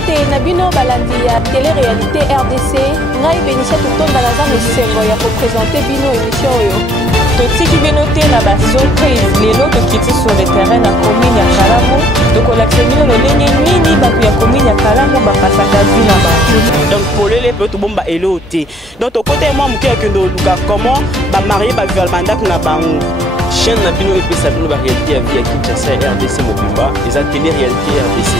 Bote Nabino Balandia, télé-réalité RDC, Ngai Benicia Touton Balazan Sengo ya représenter Bino émission yo. Totiki Bino te na ba surprise lelo tokiti sur le terrain na commune ya Kalamu, tokolakisa bino lolenge nini bato ya commune ya Kalamu bakasaka vina ba. Donc pour les peu tout bomba eloté. Donc au côté moi muke kendo luka comment ba marié ba vivre mandat na bango. Chaîne Nabino et Sabino va réalité à via Kinshasa RDC Mobimba, les ateliers réalité RDC.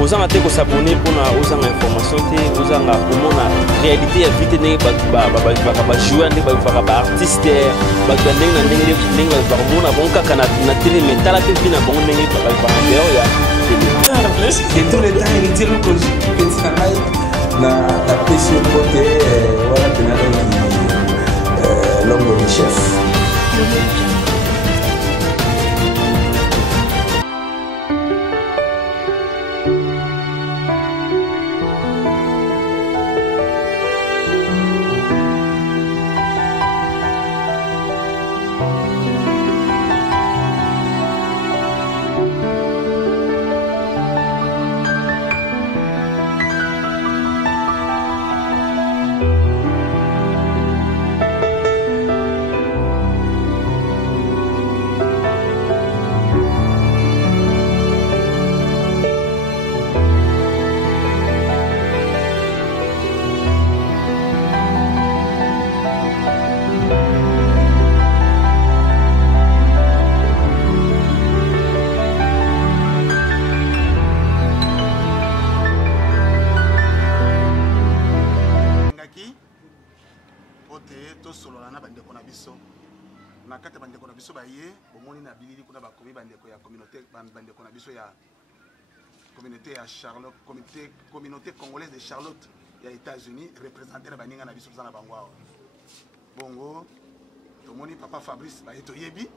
Aux gens à s'abonner pour aux informations, aux gens à comment la réalité à vite n'est pas jouer, n'est pas artiste, pas télé, mais t'as la pépine à bon n'est c'est tout le temps il dit que je la pression côté voilà l'homme du chef. Charlotte, communauté congolaise de Charlotte, il y a États-Unis, représenté la baninga na biso na bangwa. Bongo, to moni papa Fabrice ba eto yebi,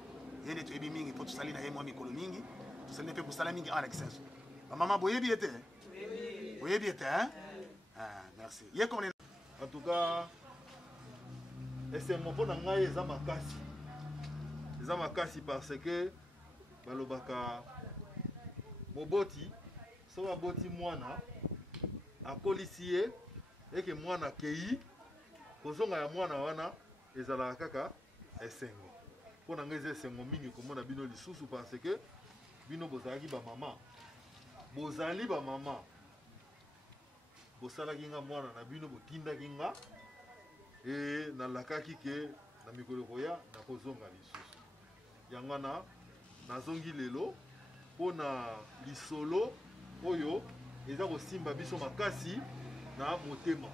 yene to yebi mingi pour to sali na yemo mikolo mingi, to sali pe pour sala mingi en excès. Maman boyebi était? Oui. Boyebi était hein? Ah, merci. Yé comme en tout cas, c'est mon bon ngai eza makasi. Eza makasi parce que balobaka moboti so aboti mwana akolisi ye eke mwana kei kozonga ya mwana wana ezalaka kaka esengo mpona ngai eza esengo mingi komona bino lisusu parce que bino bozalaki bamama bozali bamama bosalaki nga mwana na bino botindaki nga e nalakaki ke na mikolo koya nakozonga lisusu yango wana nazongi lelo mpona lisolo oyo eza kosimba biso makasi na motema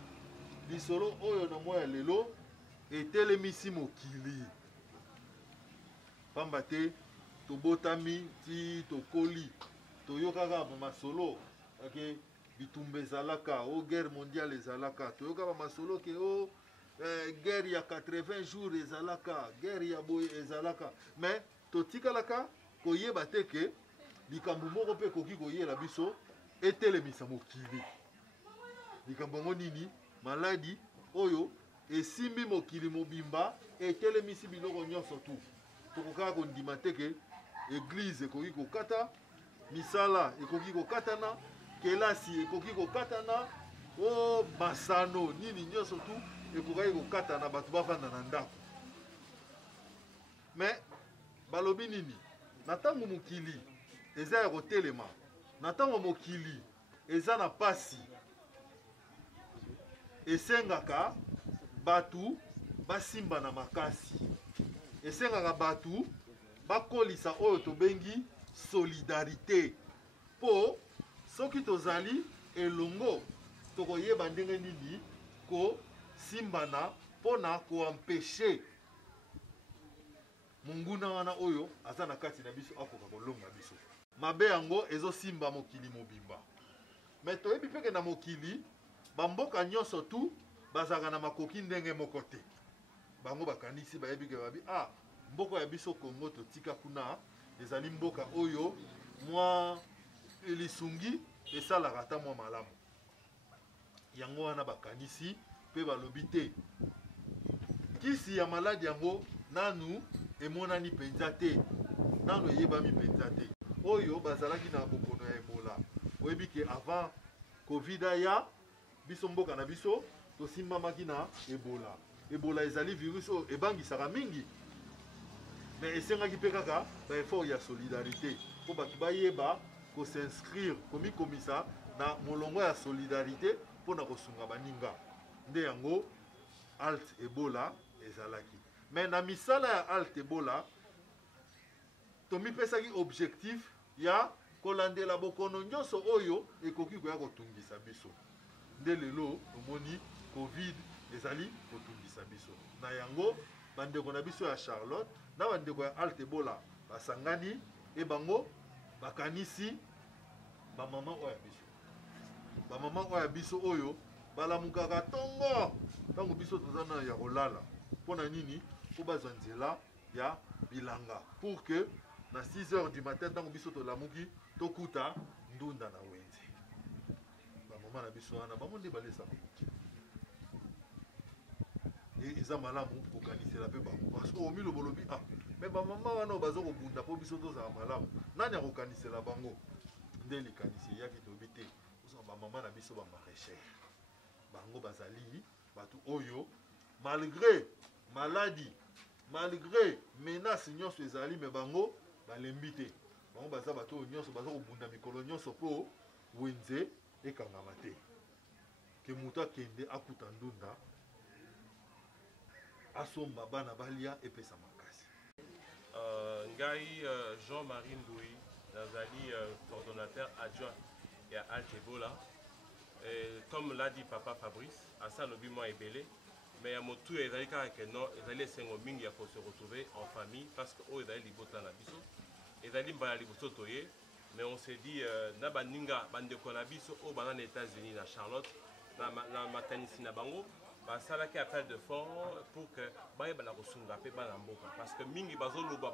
lisolo oyo na moya lelo etelemisi mokili pamba te tobotami ti tokoli toyokaka masolo ake bitumba ezalaka o guerre mondiale ezalaka toyokaka masolo ke o guerre ya 80 jours ezalaka guerre ya boye ezalaka mais totikalaka koyeba te ke likambo moko mpe koki koyela biso etelemisa mokili likambo ngo nini maladi oyo esimbi mokili mobimba etelemisi biloko nyonso tu tokokaka kondima te ke eglize ekoki kokata misala ekoki kokatana kelasi ekoki kokatana o masano nini nyonso tu ekokaki kokatana bato bavanda na ndako me balobi nini na ntango mokili eza ya kotelema na ntango mokili eza na pasi esengaka batu basimba na makasi esengaka batu bakolisa oyo tobengi solidarité po soki tozali elongo tokoyeba ndenge nini kosimbana mpona koampeshe monguna wana oyo aza na kati na biso akoka kolonga biso mabe yango ezosimba mokili mobimba me toyebi peke na mokili bamboka nyonso tu bazalaka na makoki ndenge moko te bango bakanisi bayebi ke babi mboka ya biso Kongo totika kuna ezali mboka oyo mwa lisungi esalaka ata mwa malamu yango wana bakanisi mpe balobi te kisi ya maladi yango nanu emonani penza te nanu eyebami penza te oyo bazalaki na bokono ya Ebola oyebi ke avant covid aya biso mboka na biso tosimbamaki na ebola. Ebola ezali virus oyo ebangisaka mingi, mais esengaki mpe kaka baeffort ya solidarité mpo bato bayeba kos'inscrire komikomisa na molongo ya solidarité mpona kosunga baninga. Nde yango Halt Ebola ezalaki. Mais na misala ya Halt Ebola tomipesaki objectif ya kolandela bokono nyonso oyo ekoki koya kotungisa biso. Nde lelo omoni covid ezali kotungisa biso. Na yango bandeko na biso ya Charlotte na bandeko ya Halt Ebola basangani ebango bakanisi bamama oyo ya biso. Bamama oyo ya biso oyo balamukaka tongo ntango biso toza na ya kolala. Mpona nini? Po bazwa nzela ya bilanga pour que na 6 heures du matin ntango biso tolamuki tokuta ndunda na wenze. Bamama na biso wana bango nde balesaka eza malamu kokanisela mpe bango parce que omi lobolobi ah mais bamama wana oyo baza kobunda mpo biso tozala malamu nani akokanisela bango? Nde likanisi eyaki toyebi te ozala bamama na biso bamaraîchère bango bazali bato oyo malgré maladie malgré menace nyonso ezali me bango balembi te. Bango baza bato oyo nyonso baza kobunda mikolo nyonso mpo wenze ekangama te ke moto akende akuta ndunda asomba bana balia epesa makasi. Ngai Jean-Marie Ndoui nazali coordonnateur adjoint ya Halt Ebola. Comme l'a dit papa Fabrice, asa lobi moi ebele mais ya motu ezali kaka ke non ezali esengo mingi ya se retrouver en famille parce que oyo ezali libota na biso ezali mbala liboso toye. Mais on s'est dit na baninga bandeko na biso oyo bana na États-Unis na Charlotte na makanisi na bango basalaki appel de fonds pour que bayeba na kosunga mpe bana mboka parce que mingi bazoloba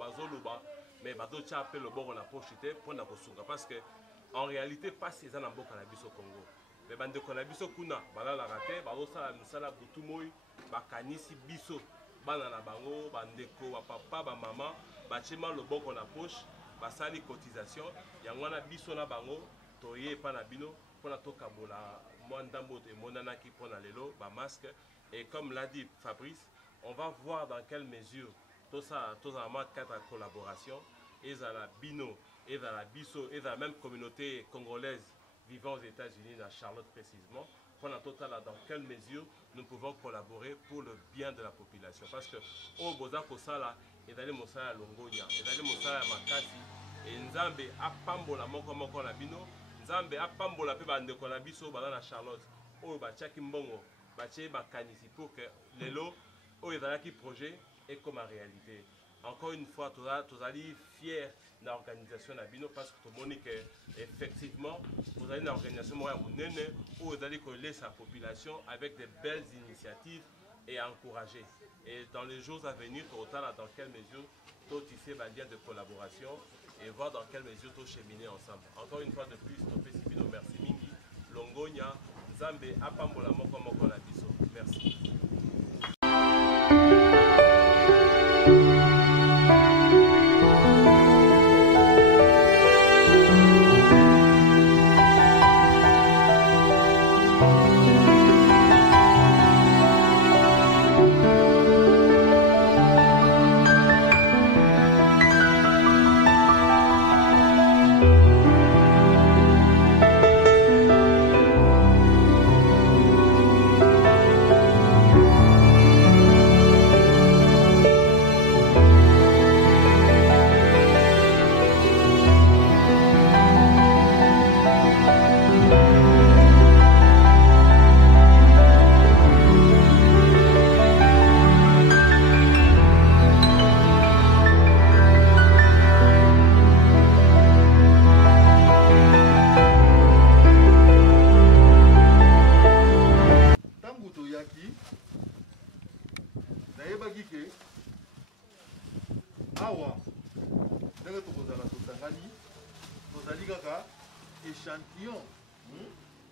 mais bazotya mpe loboko na poche te mpona kosunga parce que en réalité pasi eza na mboka na biso Congo. Mais bandeko na biso kuna balalaka te bazosala misala butu moi bakanisi biso bana na bango bandeko bapapa bamama batiema loboko na poche basali cotisation yango wana biso na bango toye epa na bino mpona tokabola mwa ndambo emonanaki mpona lelo bamasque. Et comme l'a dit Fabrice, on va voir dans quelle mesure tout ça a quatre collaboration et dans la bino et dans la biso et dans la même communauté congolaise vivant aux États-Unis, à Charlotte précisément, pendant total dans quelle mesure nous pouvons collaborer pour le bien de la population. Parce que au Bozako Sala et dans les Mosala Longonia et dans les Mosala Makasi et Nzambe apambola moko na bino Nzambe apambola pe bande ko na biso bana na Charlotte o batiaki mbongo batie bakanisi pour que lelo o ezalaki projet et comme en réalité. Encore une fois tozali fiers de l'organisation na bino parce que tout le monde que effectivement vous avez une organisation moya monene où vous allez coller sa population avec de belles initiatives et encourager. Et dans les jours à venir, dans quelle mesure tout tisser un lien de collaboration et voir dans quelle mesure tout cheminer ensemble. Encore une fois de plus, Topé merci Mingi, Longonia, Zambé, Apambola, Moko na biso. Merci.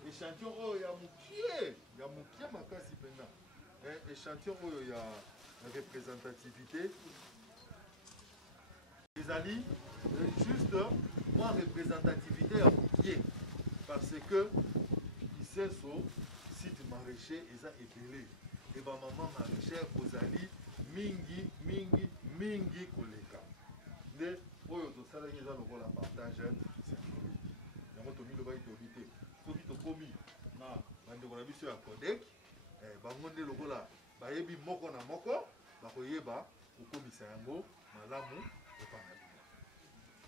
Échantillon oyo ya mukie makasi pena. Échantillon oyo ya représentativité. Ezali juste moi représentativité ya mukie. parce que Kisenso site maraîcher eza épelé et ba maman maraîcher ozali mingi koleka nde oyo tosalaki eza lokola partage symbolique yango tomilobaki tobi te soki tokomi na bandeko na biso ya codec bango nde lokola bayebi moko na moko bakoyeba kokomisa yango malamu epai na bino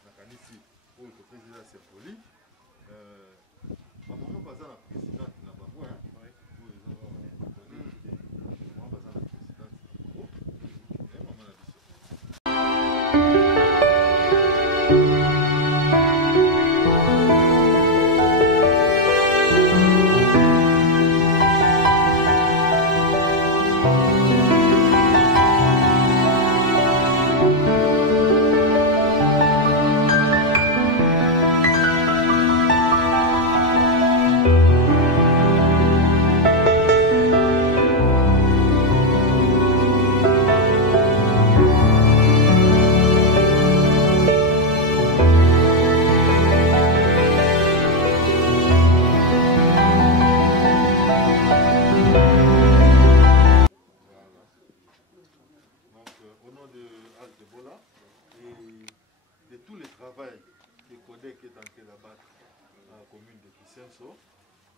nakanisi oyo topesi eza symbolique bamama baza na présidente na bango oyo eza mama baza na présidente na bango mama na biso.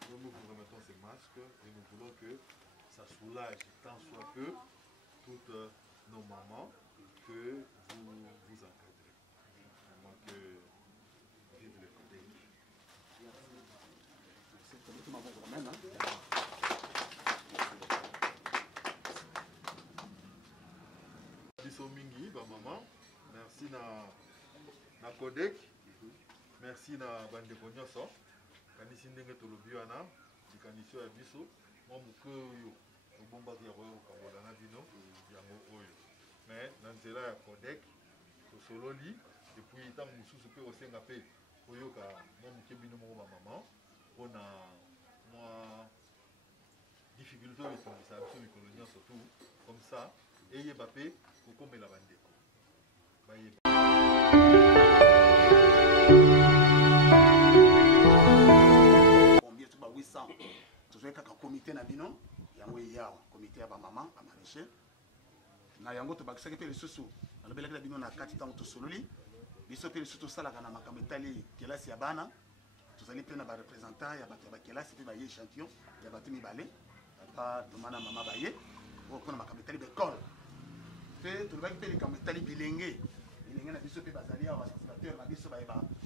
Nous vous remettons ces masques et nous voulons que ça soulage tant soit peu toutes nos mamans que vous vous encadrez. Vraiment que vive le Codec. Biso mingi ba maman, merci na Codec. Merci na bandeko nyonso. Kanisi ndenge tolobi wana likanisi ya biso mwa moke oyo obombaki ya koyo kokabola na bino yango oyo mais na nzela ya Codec tosololi epuis ntango mosusu mpe osenga mpe koyoka mwa moke bino moko bamama mpona mwa difficulté oyo etongisa biso mikolo nyonso tu comme ça eyeba mpe kokomela bandeko bayeba. Kaka comité na bino yango yawa comité ya ba maman ba maraîcher na yango to bakisaki pe lisusu alobelaki na bino na kati tango tosololi biso pe lisusu salaka na makambo etali kelasi ya bana tozali pe na ba représentant ya bato ya bakelasi pe baye échantillon ya bato mibale papa tomana mama baye mpona makambo etali baekole pe tolobaki pe likambo etali bilenge na biso pe bazali awa basensibateur na biso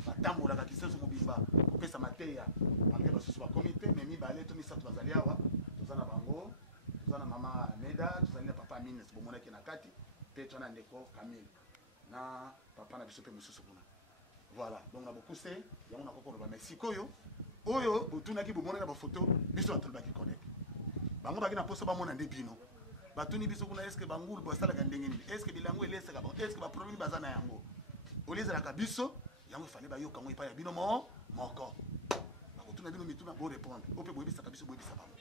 batambolaka Kisenso mobimba kopesa mateya malgré basusu bakomi te mais mibale to misato bazali awa toza na bango toza na mama Meda tozali na papa Amine bomonaki na kati pe toza na ndeko Camille na papa na biso pe mosusu kuna voilà donc na bokuse yango na kokoloba mais sikoyo oyo botunaki bomonaki na bafoto biso batolobaki Codec bango baki na poso bamona nde bino batuni biso kuna eske bangulu basalaka ndenge nini eske bilango elesaka bango eske baproblème baza na yango olezalaka biso yango ifale bayoka ngo epai ya bino moko bakotuna bino mituna borépondre ope boyebisaka biso boyebisa bango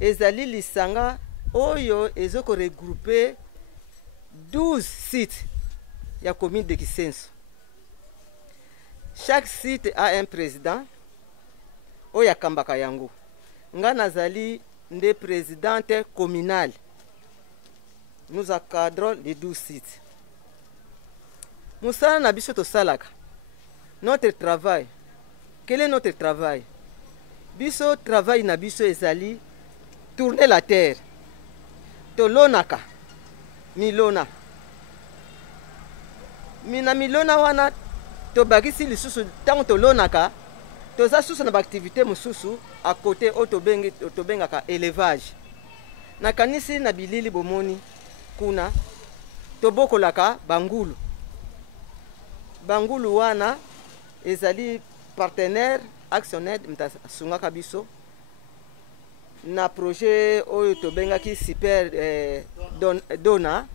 ezali lisanga oyo ezokoregroupe 12 sites ya commune de Kisenso. Chaque site a un président oyo akambaka yango nga nazali nde présidente communale. Nous encadrons les 12 sites. Moussala na biso tosalaka. Notre travail. Quel est notre travail? Biso travail na biso ezali tourner la terre. Tolonaka. Milona. Mina milona wana tobakisi lisusu tango tolonaka. Toza susu na activité mususu à côté otobengaka élevage. Na kanisi na bilili bomoni kuna tobokolaka bangulu. Bangulu wana ezali partenaire actionnaire mtasungaka biso na projet oyo tobengaki super dona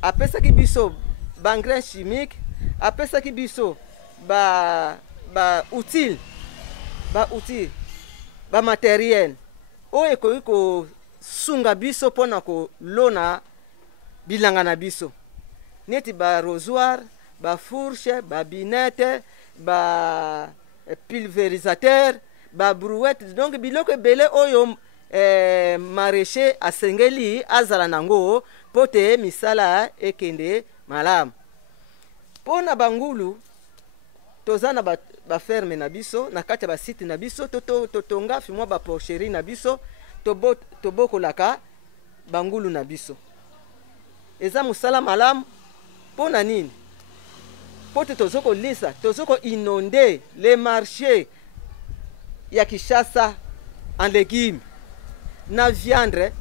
apesaki biso bangrais chimique apesaki biso ba outils ba matériel oyo ekoki kosunga biso mpona kolona bilanga na biso neti ba rosoir ba fourche ba binette pulvérisateur ba brouette donc biloko ebele oyo maraîcher asengeli azala nango po te misala ekende malamu. Pona bangulu toza na baferme na biso na kati ya basite na biso totonga fimwa baporcherie na biso tobokolaka bangulu na biso. Eza mosala malamu mpona nini? Po te tozokolisa tozoko inonde le marché ya Kinshasa en légumes na viande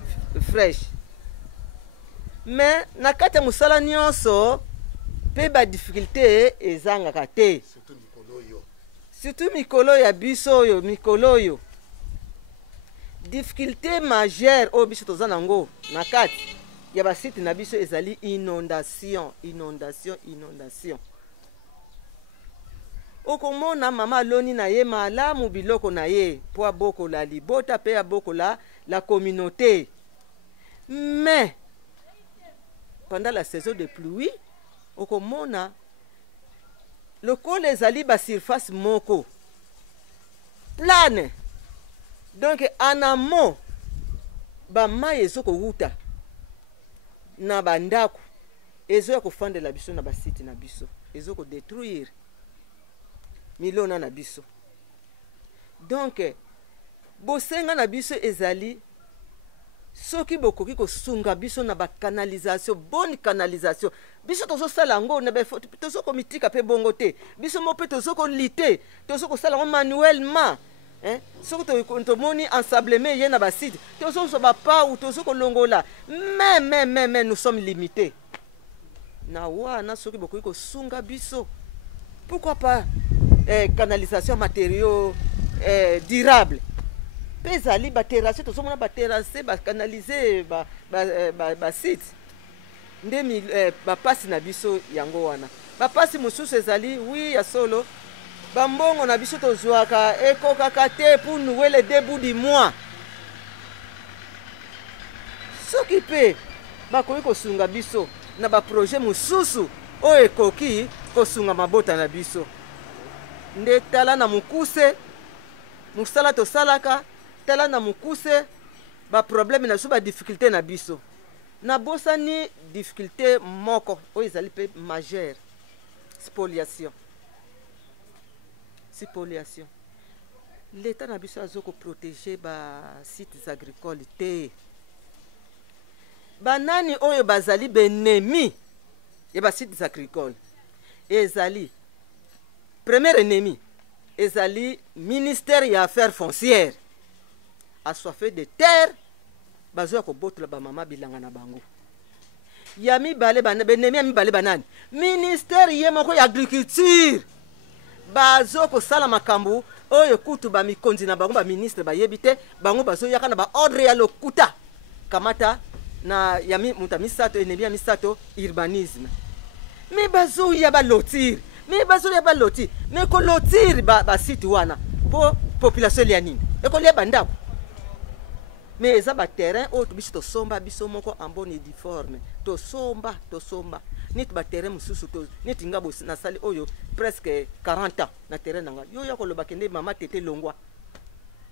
fraîche. Mais na kati ya mosala nyonso pe ba difficulté ezangaka te. Surtout mikolo ya biso oyo mikolo oyo. Difficulté majeure oyo biso toza nango na kati ya basite na biso ezali inondation. Okomona mama aloni na ye malamu biloko na ye po abokola libota pe abokola la communauté. Mais pendant la saison de pluie okomona lokolo ezali ba surface moko plane. Donc en amont ba mai ezokowuta na bandako ezo kofandela biso na basite na biso ezoko détruire milona na biso. Donc bosenga na biso ezali soki bokoki kosunga biso na ba canalisation, bonne canalisation. Biso tozosala ngo na tozoko mitika pe bongo te. Biso mo pe tozoko lite, tozoko sala ngo manuellement. Soki tomoni ensablement ye na basite, tozoko ba pa ou tozoko longola. Mais nous sommes limités. Na wana soki bokoki kosunga biso. Pourquoi pas canalisation matériaux durables. Pezali ba terrasse to somona ba terrasse ba canaliser ba site ndemi ba passe na biso yango wana ba passe mosusu ezali oui ya solo ba mbongo na biso to zwaka ekokaka te pour nouer le début du mois soki pe ba koki kosunga biso na ba projet mosusu o ekoki kosunga mabota na biso nde tala na mukuse musala to salaka tala na mukuse ba problème na so ba difficulté na biso na bosani difficulté moko o ezali pe majeure spoliation l'état na biso azoko protéger ba sites agricoles te banani oyo bazali benemi ya ba sites agricoles ezali premier ennemi ezali ministère ya affaires foncières assoiffé de terre bazoya kobotola bamama bilanga na bango ya mibale benemi ya mibale banani ministère ye moko ya agriculture bazo kosala makambo oyo kutu bamikonzi na bango baministre bayebi te bango bazoyaka na baordre ya lokuta kamata na ya muta misato enemi ya misato urbanisme mi bazoya balotir me kolotir basite wana po population ya nini ekolia bandako mais eza baterrain oyo biso tosomba biso moko en bonne et due forme tosomba neti baterrain mosusu neti nga nasali oyo presque 40 ans na terrain nanga yo ya koloba kende mama tete longwa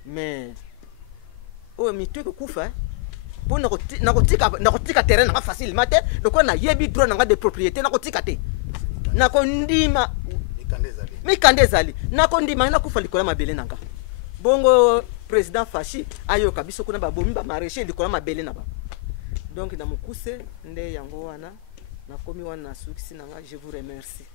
mais oyo mitu ekokufa po nakotika terrain nanga facilement te lokola nayebi droit nanga de propriété nakotika te nakondima mikande ezali nakondima nakufa likola mabele nanga bongo président Fachi ayoka biso kuna babomi ba maraîcher likola mabele na ba donc na mukuse nde yango wana nakomi wana sukisi nanga je vous remercie.